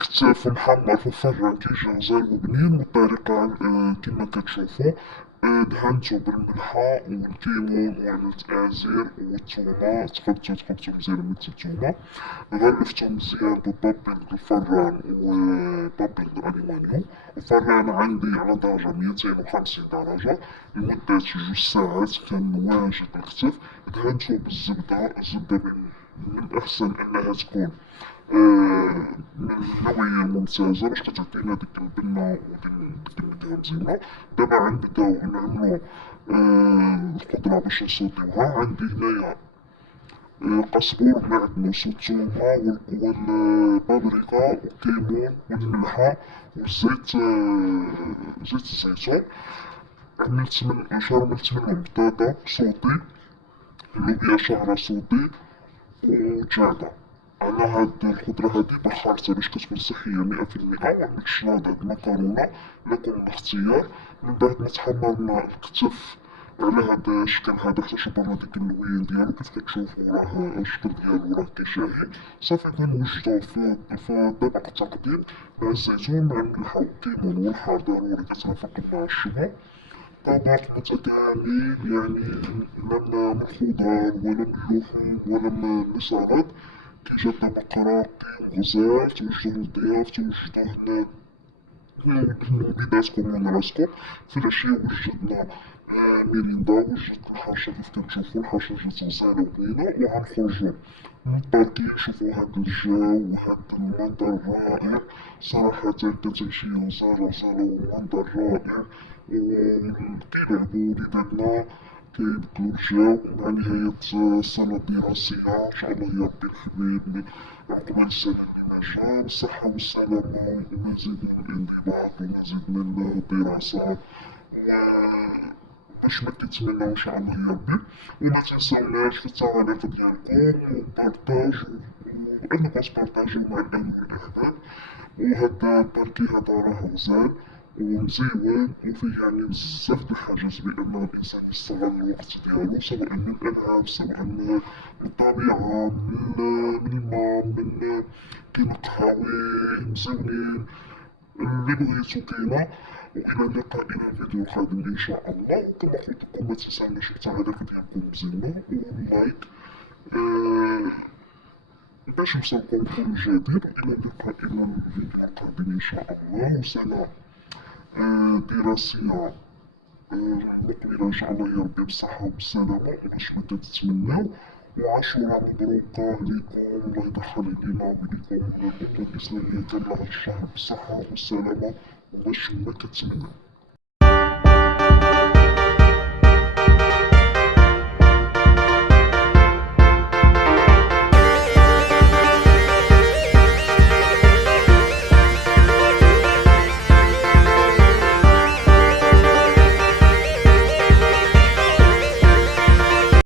كتاف محمر في الفران كيجي غزال وبنين، والطريقة كيما كتشوفو. دهنتو بالملحة والكيمون والعزير والثومة، تقلبتو مزيان من الثومة، غلفتو مزيان بالبابينغ الفران وبابينغ الألمنيوم. الفران عندي على درجة 250 درجة لمدة 2 ساعات، كان واجد الكتف. دهنتو بالزبدة، الزبدة من الأحسن أنها تكون من النوعية الممتازة باش كتعطينا ديك البنة وديك النكهة مزيانة. دابا غنبداو نعملو الخضرة باش نسوطيوها. عندي هنايا قزبور معدنوس والثومة والبابريكا والكيمون والملحة والزيت، زيت الزيتون. شرملت منهم بطاطا صوتي، اللوبيا شعرة صوتي، وجردة. أنا هاد الخضرة هادي بخرتها باش كتكون صحية 100%، وعملت شلاضة مكرونة لكم الاختيار. من بعد ما تحمرنا الكتف على هاد الشكل هذا حتى شوفوا ديك اللوين ديالو كيف كتشوفوا، راه الشكل ديالو راه كيشاهي. صافي كنوجدوه في طبق التقديم مع الزيتون مع الملحة والكيمون والحار ضروري كترافق مع الشبع. طبق متكامل يعني، لا من خضار ولا من لحوم ولا من سلطات. كيجي طبق راقي وغزال توجدوه للضياف، توجدوه لبيباتكم ولا راسكم. في العشية وجدنا ميريندا، وجدت الحاشا كيف كتشوفو، الحاشا جات غزالة وبنينة. وغنخرجو من الباركي نشوفو هاد الجو وهاد المنظر الرائع. صراحة كتعشية غزالة غزالة ومنظر رائع، وكيلعبو وليداتنا كيبدلو الجو مع نهاية السنة الدراسية. إن شاء الله يا ربي الحبيب عقبال السنة اللي جا بالصحة والسلامة، ومزيد من الانضباط ومزيد من الدراسة، باش ما كيتمناو ان شاء الله يا ربي. وما تنساوناش في التعاليق ديالكم وبارطاج، وانكم تبارطاجيو مع الاهل والاحباب. وهاد الباركي هذا راه غزال ومزيون وفيه يعني بزاف د الحاجات بان الانسان يستغل الوقت ديالو، سواء من الالعاب، سواء من الطبيعه، من الماء، من كاين قهاوي مزيونين اللي بغيتو كاينه. والى اللقاء الى فيديو قادم ان شاء الله. وكما قلت لكم ما تنساوناش التعليق ديالكم مزيانه واللايك باش يوصلكم كل جديد. والى اللقاء الى الفيديو القادم ان شاء الله. وسنه دراسيه مقبله ان شاء الله يا ربي بالصحه وبالسلامه وباش ما تتمناو. وعاشوراء مبروكة ليكم، الله يدخل علينا وليكم الأمة الإسلامية كاملة هاد الشهر بالصحة والسلامة وباش ما كتمناو.